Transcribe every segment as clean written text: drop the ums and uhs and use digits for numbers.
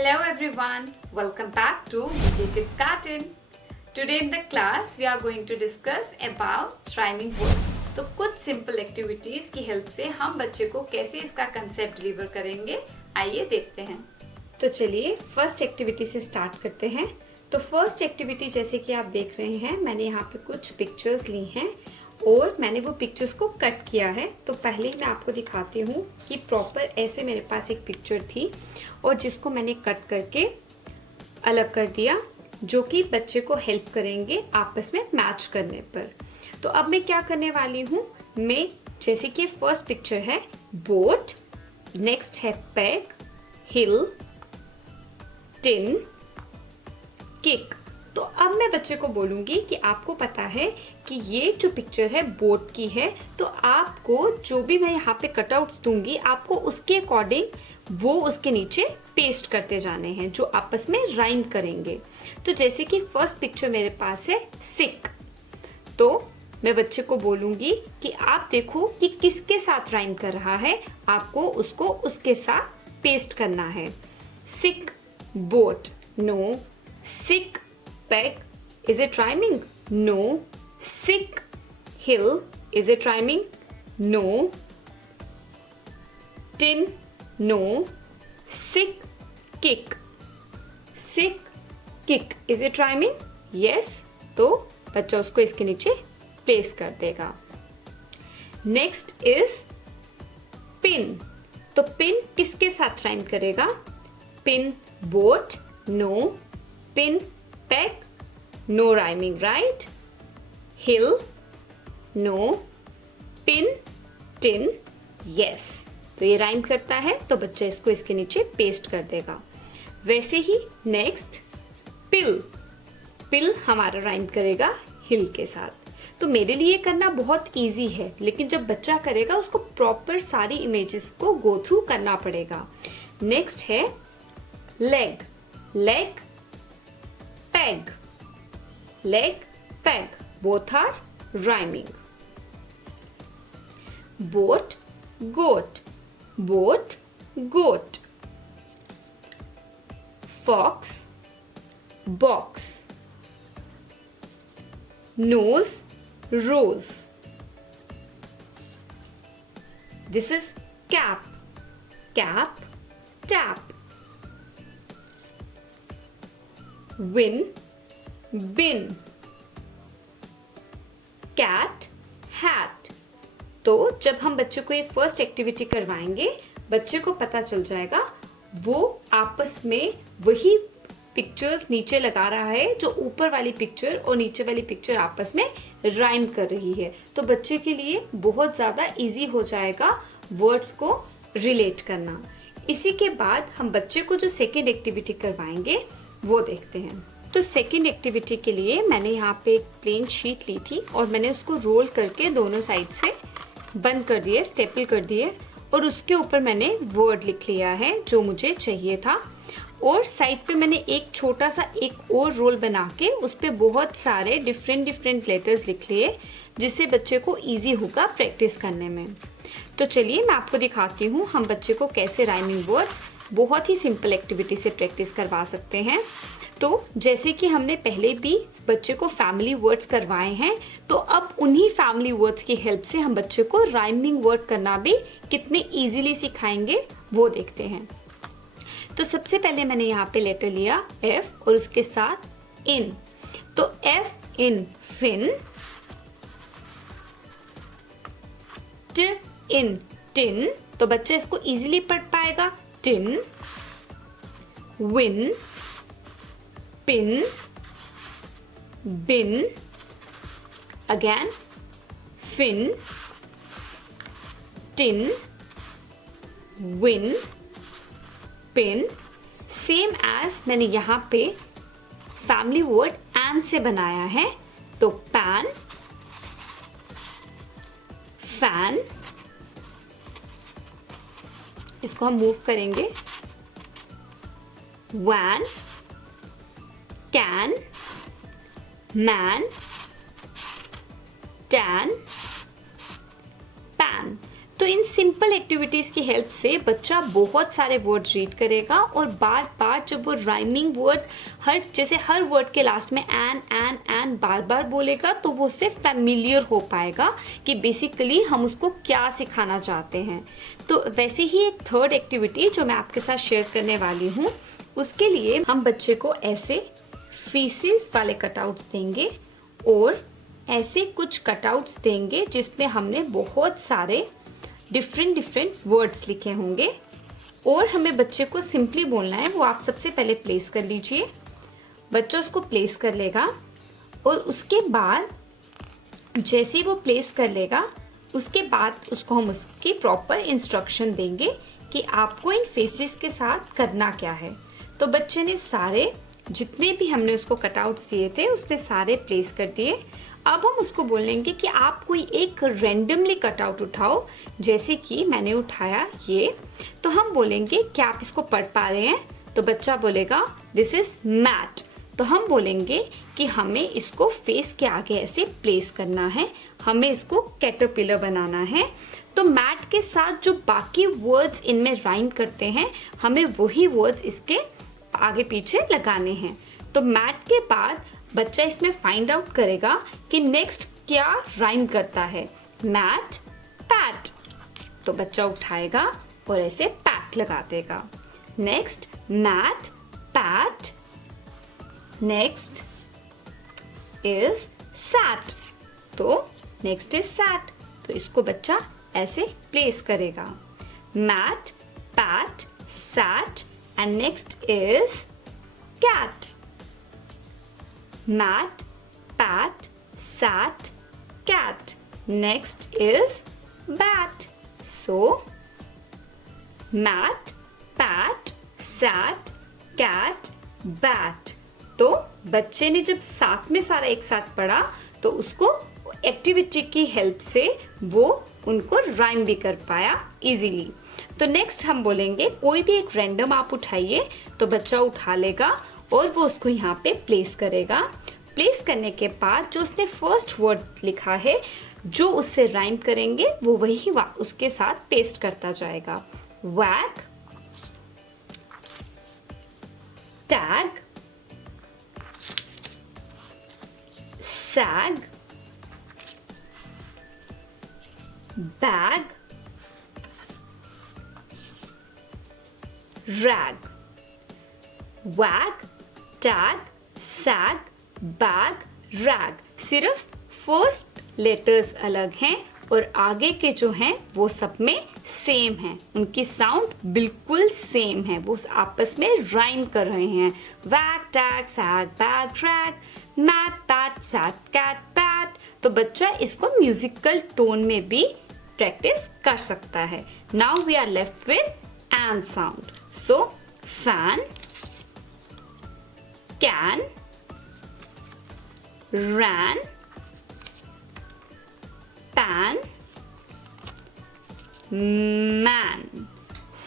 Hello everyone, welcome back to Media Kids Cartoon. Today in the class we are going to discuss about rhyming words. तो कुछ simple activities की help से हम बच्चे को कैसे इसका कंसेप्ट डिलीवर करेंगे, आइए देखते हैं। तो चलिए फर्स्ट एक्टिविटी से स्टार्ट करते हैं। तो फर्स्ट एक्टिविटी जैसे कि आप देख रहे हैं, मैंने यहाँ पे कुछ पिक्चर्स ली हैं और मैंने वो पिक्चर्स को कट किया है। तो पहले ही मैं आपको दिखाती हूँ कि प्रॉपर ऐसे मेरे पास एक पिक्चर थी और जिसको मैंने कट करके अलग कर दिया, जो कि बच्चे को हेल्प करेंगे आपस में मैच करने पर। तो अब मैं क्या करने वाली हूँ, मैं जैसे कि फर्स्ट पिक्चर है बोट, नेक्स्ट है पेग, हिल, टिन, किक। तो अब मैं बच्चे को बोलूंगी कि आपको पता है कि ये जो पिक्चर है बोट की है, तो आपको जो भी मैं यहाँ पे कटआउट दूंगी आपको उसके अकॉर्डिंग वो उसके नीचे पेस्ट करते जाने हैं जो आपस में राइम करेंगे। तो जैसे कि फर्स्ट पिक्चर मेरे पास है सिक, तो मैं बच्चे को बोलूंगी कि आप देखो कि किसके साथ राइम कर रहा है, आपको उसको उसके साथ पेस्ट करना है। Sick boat, no. Sick peg, is it rhyming? No. Sick hill, is it rhyming? No. Tin, no. Sick kick, sick kick, is it rhyming? Yes. तो बच्चा उसको इसके नीचे प्लेस कर देगा। Next is pin. तो पिन किसके साथ राइम करेगा? Pin boat, no. Pin peg, no rhyming, right? Hill, no. Pin, tin, yes. तो ये राइम करता है, तो बच्चा इसको इसके नीचे पेस्ट कर देगा। वैसे ही नेक्स्ट पिल। पिल हमारा राइम करेगा हिल के साथ। तो मेरे लिए करना बहुत इजी है, लेकिन जब बच्चा करेगा उसको प्रॉपर सारी इमेजेस को गो थ्रू करना पड़ेगा। नेक्स्ट है leg. Leg peg, leg, peg, both are rhyming. Boat, goat, boat, goat. Fox, box. Nose, rose. This is cap, cap, tap. Win, bin, cat, hat। तो जब हम बच्चों को ये फर्स्ट एक्टिविटी करवाएंगे, बच्चे को पता चल जाएगा वो आपस में वही पिक्चर्स नीचे लगा रहा है जो ऊपर वाली पिक्चर और नीचे वाली पिक्चर आपस में राइम कर रही है। तो बच्चे के लिए बहुत ज्यादा इजी हो जाएगा वर्ड्स को रिलेट करना। इसी के बाद हम बच्चे को जो सेकेंड एक्टिविटी करवाएंगे वो देखते हैं। तो सेकेंड एक्टिविटी के लिए मैंने यहाँ पे एक प्लेन शीट ली थी और मैंने उसको रोल करके दोनों साइड से बंद कर दिए, स्टेपल कर दिए, और उसके ऊपर मैंने वर्ड लिख लिया है जो मुझे चाहिए था। और साइड पे मैंने एक छोटा सा एक और रोल बना के उस पे बहुत सारे डिफरेंट लेटर्स लिख लिए, जिससे बच्चे को ईजी होगा प्रैक्टिस करने में। तो चलिए मैं आपको दिखाती हूँ हम बच्चे को कैसे राइमिंग वर्ड्स बहुत ही सिंपल एक्टिविटी से प्रैक्टिस करवा सकते हैं। तो जैसे कि हमने पहले भी बच्चे को फैमिली वर्ड्स करवाए हैं, तो अब उन्हीं फैमिली वर्ड्स की हेल्प से हम बच्चे को राइमिंग वर्ड करना भी कितने इजीली सिखाएंगे वो देखते हैं। तो सबसे पहले मैंने यहाँ पे लेटर लिया एफ और उसके साथ इन। तो एफ इन फिन, ट इन टिन। तो बच्चा इसको इजीली पढ़ पाएगा। Tin, win, pin, bin, again fin, tin, win, pin. Same as मैंने यहां पे फैमिली वर्ड एंड से बनाया है। तो पैन, फैन, इसको हम मूव करेंगे। Van, can, man, tan, pan. तो इन सिंपल एक्टिविटीज़ की हेल्प से बच्चा बहुत सारे वर्ड्स रीड करेगा और बार बार जब वो राइमिंग वर्ड्स हर वर्ड के लास्ट में एन बार बार बोलेगा तो वो उससे फैमिलियर हो पाएगा कि बेसिकली हम उसको क्या सिखाना चाहते हैं। तो वैसे ही एक थर्ड एक्टिविटी जो मैं आपके साथ शेयर करने वाली हूँ, उसके लिए हम बच्चे को ऐसे फीसेस वाले कटआउट्स देंगे और ऐसे कुछ कटआउट्स देंगे जिसमें हमने बहुत सारे डिफरेंट वर्ड्स लिखे होंगे और हमें बच्चे को सिंपली बोलना है। वो आप सबसे पहले प्लेस कर लीजिए, बच्चा उसको प्लेस कर लेगा और उसके बाद जैसे ही वो प्लेस कर लेगा उसके बाद उसको हम उसकी प्रॉपर इंस्ट्रक्शन देंगे कि आपको इन फेसेस के साथ करना क्या है। तो बच्चे ने सारे जितने भी हमने उसको कटआउट्स दिए थे उसने सारे प्लेस कर दिए। अब हम उसको बोलेंगे कि आप कोई एक रैंडमली कटआउट उठाओ, जैसे कि मैंने उठाया ये। तो हम बोलेंगे क्या आप इसको पढ़ पा रहे हैं? तो बच्चा बोलेगा दिस इज मैट। तो हम बोलेंगे कि हमें इसको फेस के आगे ऐसे प्लेस करना है, हमें इसको कैटरपिलर बनाना है। तो मैट के साथ जो बाकी वर्ड्स इनमें राइम करते हैं हमें वही वर्ड्स इसके आगे पीछे लगाने हैं। तो मैट के बाद बच्चा इसमें फाइंड आउट करेगा कि नेक्स्ट क्या राइम करता है। मैट पैट, तो बच्चा उठाएगा और ऐसे पैट लगा देगा। Next mat pat, next is sat, तो नेक्स्ट इज सैट, तो इसको बच्चा ऐसे प्लेस करेगा। Mat pat sat and next is cat. Mat, pat, sat, cat. Next is bat. So, mat, pat, sat, cat, bat. तो बच्चे ने जब साथ में सारा एक साथ पढ़ा तो उसको एक्टिविटी की हेल्प से वो उनको राइम भी कर पाया इजीली। तो नेक्स्ट हम बोलेंगे कोई भी एक रैंडम आप उठाइए, तो बच्चा उठा लेगा और वो उसको यहाँ पे प्लेस करेगा। प्लेस करने के बाद जो उसने फर्स्ट वर्ड लिखा है जो उससे राइम करेंगे वो वही उसके साथ पेस्ट करता जाएगा। वैग, टैग, सैग, बैग, रैग। वैग, टैग, सैग, बैग, रैग। सिर्फ फर्स्ट लेटर्स अलग हैं और आगे के जो हैं वो सब में सेम हैं, उनकी साउंड बिल्कुल सेम है, वो आपस में राइम कर रहे हैं। Wag, tag, sag, bag, rag, mat, pat, sat, cat, pat. तो बच्चा इसको म्यूजिकल टोन में भी प्रैक्टिस कर सकता है। Now we are left with N sound. So fan, can, ran, pan, man.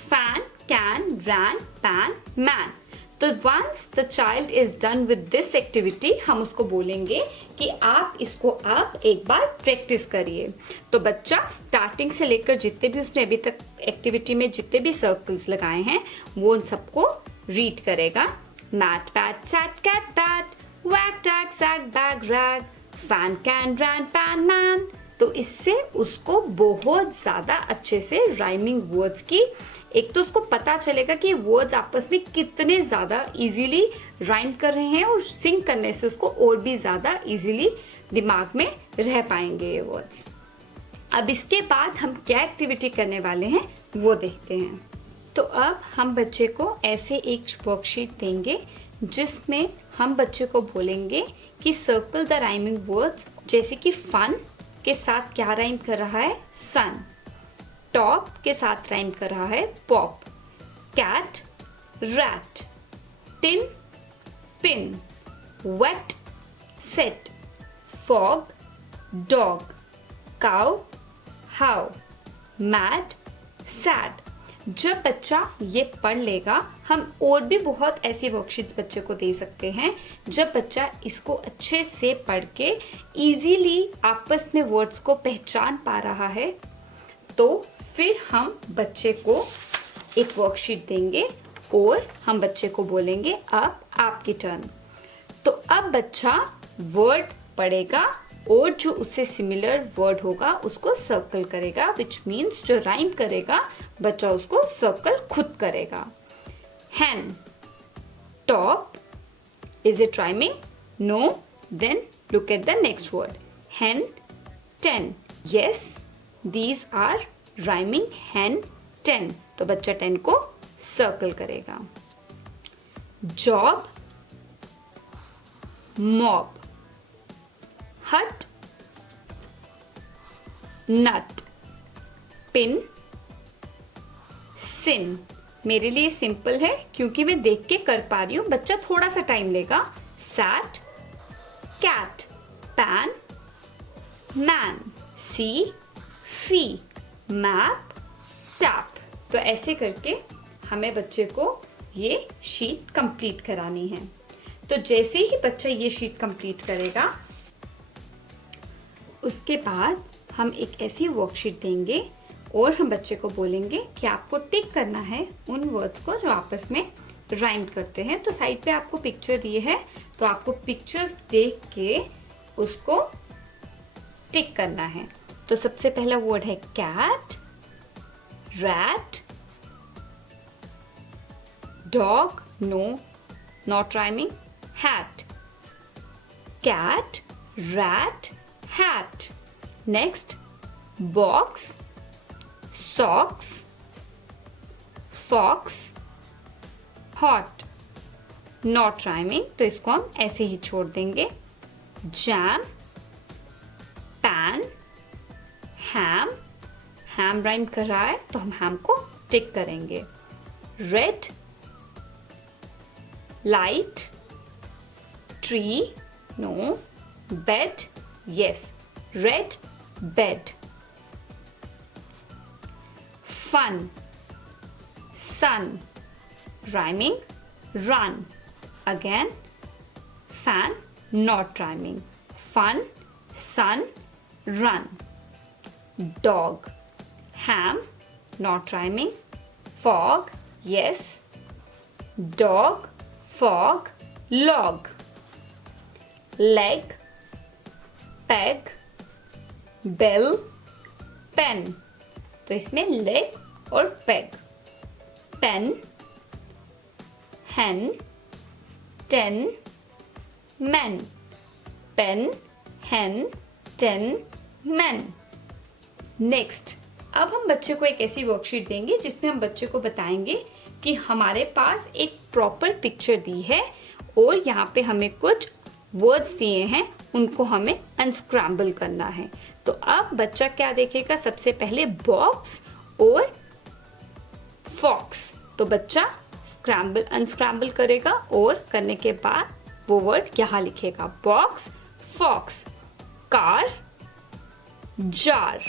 Fan, can, ran, pan, man. तो once the child is done with this activity हम उसको बोलेंगे कि आप इसको आप एक बार प्रैक्टिस करिए। तो बच्चा स्टार्टिंग से लेकर जितने भी उसने अभी तक एक्टिविटी में जितने भी सर्कल्स लगाए हैं वो उन सबको रीड करेगा। Mat, pat, sat, cat, bat, wag, tag, sag, bag, rag, fan, can, ran, pan, man। तो इससे उसको बहुत ज़्यादा अच्छे से राइमिंग वर्ड्स की एक तो उसको पता चलेगा कि वर्ड्स आपस में कितने ज़्यादा इजीली राइम कर रहे हैं और सिंग करने से उसको और भी ज़्यादा इजीली दिमाग में रह पाएंगे ये वर्ड्स। अब इसके बाद हम क्या एक्टिविटी करने वाले हैं वो देखते हैं। तो अब हम बच्चे को ऐसे एक वर्कशीट देंगे जिसमें हम बच्चे को बोलेंगे कि सर्कल द राइमिंग वर्ड्स, जैसे कि फन के साथ क्या राइम कर रहा है? सन। टॉप के साथ राइम कर रहा है pop. Cat, rat. Tin, pin. Wet, set. Fog, dog. Cow, how. Mad, sad. जब बच्चा ये पढ़ लेगा हम और भी बहुत ऐसी वर्कशीट्स बच्चे को दे सकते हैं। जब बच्चा इसको अच्छे से पढ़ के इजीली आपस में वर्ड्स को पहचान पा रहा है तो फिर हम बच्चे को एक वर्कशीट देंगे और हम बच्चे को बोलेंगे अब आपकी टर्न। तो अब बच्चा वर्ड पढ़ेगा और जो उससे सिमिलर वर्ड होगा उसको सर्कल करेगा, विच मीन्स जो राइम करेगा बच्चा उसको सर्कल खुद करेगा। hen, top, is it rhyming? No, then look at the next word. hen, 10, yes, these are rhyming, hen, 10, तो बच्चा 10 को सर्कल करेगा। job, mob, hut, nut, pin, sin। मेरे लिए सिंपल है क्योंकि मैं देख के कर पा रही हूँ, बच्चा थोड़ा सा टाइम लेगा। sat, cat, pan, man, see, fee, map, tap। तो ऐसे करके हमें बच्चे को ये शीट कंप्लीट करानी है। तो जैसे ही बच्चा ये शीट कंप्लीट करेगा उसके बाद हम एक ऐसी वर्कशीट देंगे और हम बच्चे को बोलेंगे कि आपको टिक करना है उन वर्ड्स को जो आपस में राइम करते हैं। तो साइड पे आपको पिक्चर दिए है, तो आपको पिक्चर्स देख के उसको टिक करना है। तो सबसे पहला वर्ड है cat, rat, dog, no not rhyming, hat, cat, rat, hat, next box, socks, fox, hot, not rhyming तो इसको हम ऐसे ही छोड़ देंगे। jam, pan, ham, ham rhyme कर रहा है तो हम ham को टिक करेंगे। red, light, tree, no, bed, yes, red bed, fun, sun, rhyming, run, again fan, not rhyming, fun, sun, run, dog, ham, not rhyming, fog, yes, dog, fog, log, leg, peg, bell, pen. तो इसमें leg और peg, pen, hen, 10, men, pen, hen, 10, men। Next अब हम बच्चे को एक ऐसी worksheet देंगे जिसमें हम बच्चे को बताएंगे कि हमारे पास एक प्रॉपर पिक्चर दी है और यहाँ पे हमें कुछ वर्ड्स दिए हैं, उनको हमें अनस्क्रैम्बल करना है। तो अब बच्चा क्या देखेगा, सबसे पहले बॉक्स और फॉक्स। तो बच्चा स्क्रैम्बल अनस्क्रैम्बल करेगा और करने के बाद वो वर्ड यहाँ लिखेगा, बॉक्स, फॉक्स, कार, जार।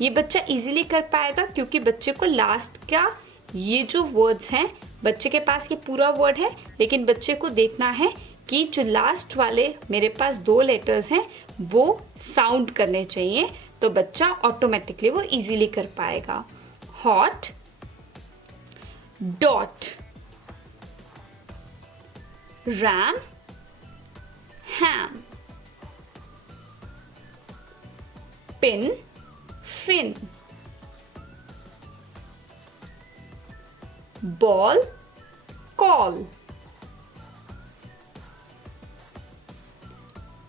ये बच्चा इजीली कर पाएगा क्योंकि बच्चे को लास्ट का ये जो वर्ड्स हैं, बच्चे के पास ये पूरा वर्ड है लेकिन बच्चे को देखना है कि जो लास्ट वाले मेरे पास 2 लेटर्स हैं वो साउंड करने चाहिए, तो बच्चा ऑटोमेटिकली वो इजीली कर पाएगा। Hot, dot, ram, ham, pin, fin, ball, call,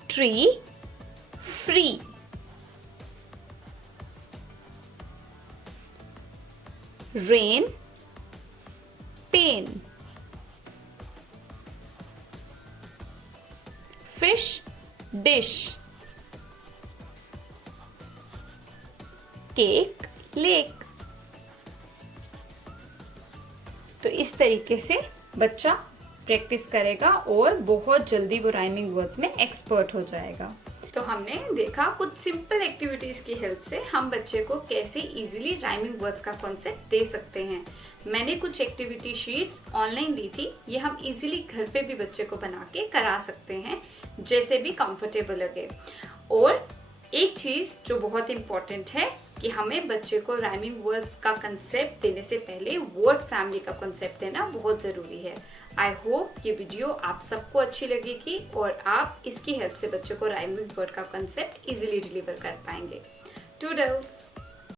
tree, free, rain, pen, fish, dish, cake, lake. तो इस तरीके से बच्चा प्रैक्टिस करेगा और बहुत जल्दी वो राइमिंग वर्ड्स में एक्सपर्ट हो जाएगा। तो हमने देखा कुछ सिंपल एक्टिविटीज की हेल्प से हम बच्चे को कैसे इजीली राइमिंग वर्ड्स का कॉन्सेप्ट दे सकते हैं। मैंने कुछ एक्टिविटी शीट्स ऑनलाइन दी थी, ये हम इजीली घर पे भी बच्चे को बना के करा सकते हैं जैसे भी कंफर्टेबल लगे। और एक चीज जो बहुत इंपॉर्टेंट है कि हमें बच्चे को राइमिंग वर्ड्स का कंसेप्ट देने से पहले वर्ड फैमिली का कंसेप्ट देना बहुत जरूरी है। आई होप ये वीडियो आप सबको अच्छी लगेगी और आप इसकी हेल्प से बच्चों को राइमिंग वर्ड का कंसेप्ट इजीली डिलीवर कर पाएंगे। टूडल्स।